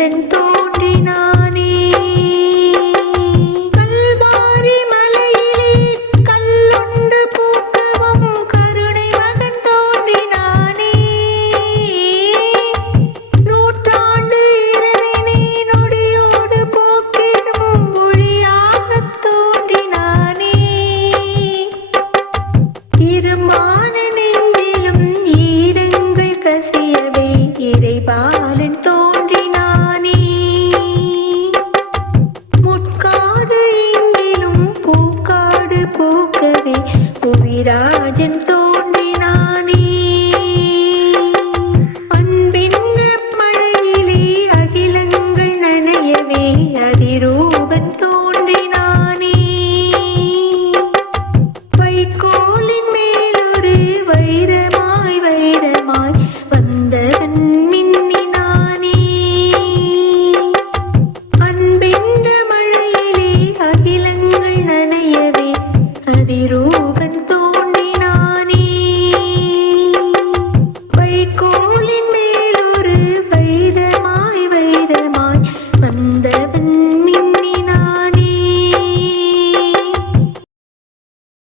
வேந்தன் தோன்றினானே. கல்வாரி மலையிலே கல்லுண்டு பூக்கவும் கருணை மகன் தோன்றினானே. நூற்றாண்டு இரவினை நொடியோடு போக்கிடும் ஒளியாகத் தோன்றினானே. இருமான நெஞ்சிலும் ஈரங்கள் கசியவே இறைபாலன் தோன்றினானே. முட்காடு எங்கிலும் பூக்காடு பூக்கவே புவிராஜன் தோன்றினானே. அன்பின் மழையிலே அகிலங்கள் நனையவே அதிரூபன் தோன்றினானே. வைக்கோலின் மேலொரு வைரமாய் வைரமாய் வந்தவன் மின்னினானே. அன்பென்ற மழையிலே அகிலங்கள் நனையவே அதிரூபன் தோன்றினானே. வைக்கோலின் மேலொரு வைரமாய் வைரமாய் வந்தவன்